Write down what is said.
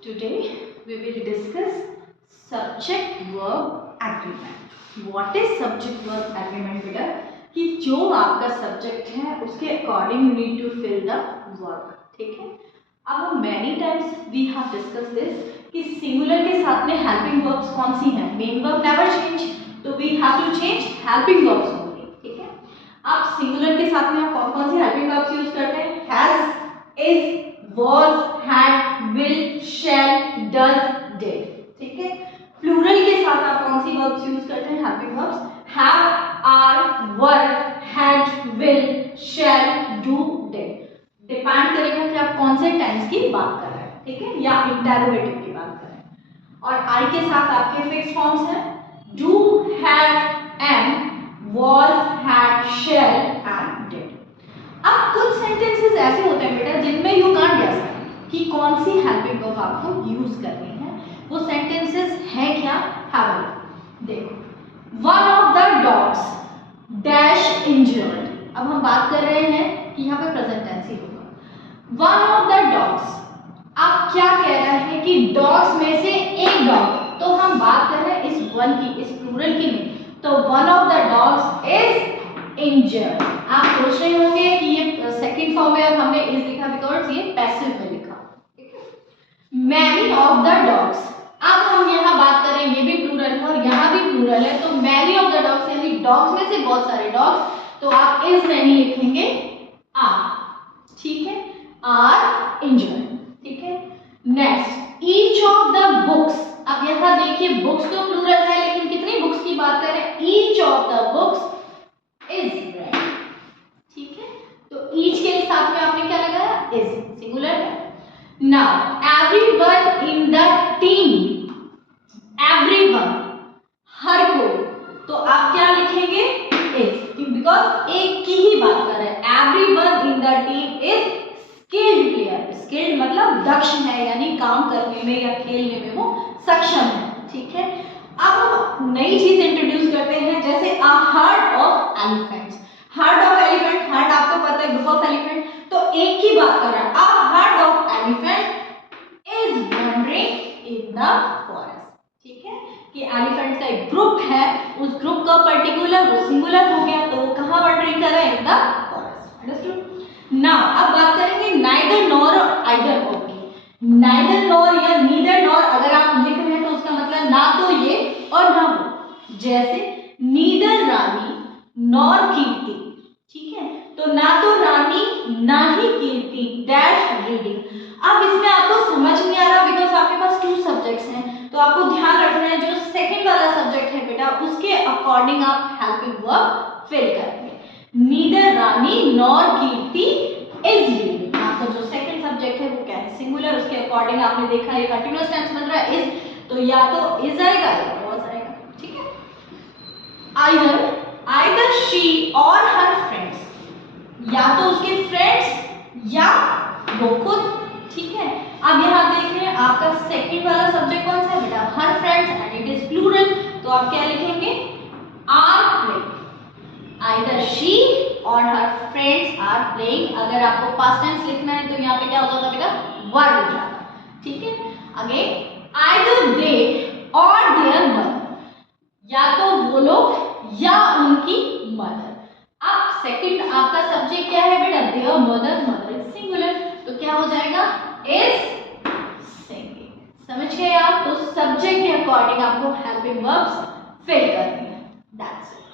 Today we will discuss subject verb agreement. What is subject verb agreement बेटा? कि जो आपका सब्जेक्ट है उसके according you need to fill the verb. ठीक है. अब many times we have discuss this कि सिंगुलर के साथ में हेल्पिंग वर्ब्स कौन सी हैं? मेन वर्ब नेवर चेंज, तो we have to change helping verbs only. ठीक है. आप सिंगुलर के साथ में आप कौन कौन सी हेल्पिंग वर्ब्स यूज करते हैं? Has, is, was, had, will, shall, does, did. ठीक है. प्लूरल के साथ आप कौन सी वर्ब्स यूज करते हैं? Helping verbs have, are, were, had, will, shall, do, did. Depend करेगा कि आप कौन से टेंस की बात कर रहे हैं. ठीक है, या इंटरोगेटिव की बात कर रहे हैं. और आई के साथ आपके फिक्स फॉर्म्स हैं do, have, am, was, had, shall and did. अब कुछ सेंटेंसेस ऐसे होते हैं बेटा जिनमें यू कांट गेस कि कौन सी हेल्पिंग वर्ब आपको यूज करनी है. वो सेंटेंसेस हैं क्या? Have a look. देखो, one of the dogs dash injured. अब हम बात कर रहे हैं कि यहाँ पे प्रेजेंट टेंस ही होगा. वन ऑफ द डॉग्स, आप क्या कह रहे हैं कि डॉग्स में से एक डॉग, तो हम बात कर रहे हैं इस वन की, इस प्लूरल की नहीं. तो one of the dogs is injured. आप सोच रहे होंगे कि ये सेकंड फॉर्म में अब हमने इज लिखा बिकॉज़ ये पैसिव में लिखा. ठीक है. मैनी ऑफ द डॉग्स, अब हम यहाँ बात कर रहे हैं, ये भी प्लूरल है और यहाँ भी प्लूरल है, तो मैनी ऑफ द डॉग्स यानी डॉग्स में से बहुत सारे डॉग्स, तो आप इज नहीं लिखेंगे, आर. ठीक है. Are injured. ठीक है. Next, each of the books. अब यहाँ देखिए बुक्स तो प्लूरल है लेकिन कितनी बुक्स की बात कर रहे हैं? Each of the books is red. ठीक है. तो ईच के साथ में आपने क्या लगाया? इज. सिंगुलर है. Now everyone in the team, everyone, हर कोई, तो आप क्या लिखेंगे? इज, बिकॉज एक की ही बात कर रहे हैं. Everyone in the team is skilled player. Skilled मतलब दक्ष है, यानी काम करने में या खेलने में वो सक्षम है. ठीक है. अब हम नई चीज इंट्रोड्यूस करते हैं, जैसे a herd of elephants. Heard of elephant, heard आपको पता है ग्रुप ऑफ एलिफेंट, तो एक की बात कर रहा है. A herd of elephant is wondering in the forest. ठीक है, कि एलिफेंट का एक ग्रुप है, उस ग्रुप का पर्टिकुलर वो सिंगुलर हो गया, तो वो कहां वंडरिंग कर रहा है? In the forest. Understood. Now अब बात करेंगे नाइदर नॉर और आइदर ऑफ की. नाइदर नॉर या नीदर नॉर अगर आप लिख रहे हैं तो उसका मतलब ना तो ये और ना वो. जैसे नीदर रानी नॉर कीर्ति. ठीक है. तो ना तो रानी ना ही कीर्ति डैश रीडिंग. अब इसमें आपको समझ नहीं आ रहा बिकॉज आपके पास टू सब्जेक्ट्स हैं, तो आपको ध्यान रखना है जो सेकंड वाला सब्जेक्ट है बेटा उसके अकॉर्डिंग आप हेल्पिंग वर्ब फिल करेंगे. Neither Rani nor Kirti is reading. आपका जो सेकंड सब्जेक्ट है वो क्या है? सिंगुलर. उसके अकॉर्डिंग आपने देखा ये कंटीन्यूअस टेंस बन रहा है इज, तो या तो इज आएगा या वाज आएगा. ठीक है. आइदर शी और हर फ्रेंड्स, या तो उसके फ्रेंड्स या वो खुद. ठीक है. अब यहाँ देख रहे हैं आपका सेकंड वाला सब्जेक्ट कौन सा है बेटा? Her friends and it is plural, तो आप क्या लिखेंगे? Are playing. आइदर शी और हर फ्रेंड्स आर प्लेइंग. अगर आपको पास्ट टेंस लिखना है तो यहाँ पे क्या हो जाता बेटा? वर हो जाता. ठीक है. अगेन आइदर दे और देयर मदर, या तो वो लोग या उनकी मदर. अब सेकंड आपका सब्जेक्ट क्या है बेटा? There mother. Mother is singular, तो क्या हो जाएगा? Is singing. समझ गए आप? तो सब्जेक्ट के अकॉर्डिंग आपको हेल्पिंग वर्ब्स फिल करनी है. That's it.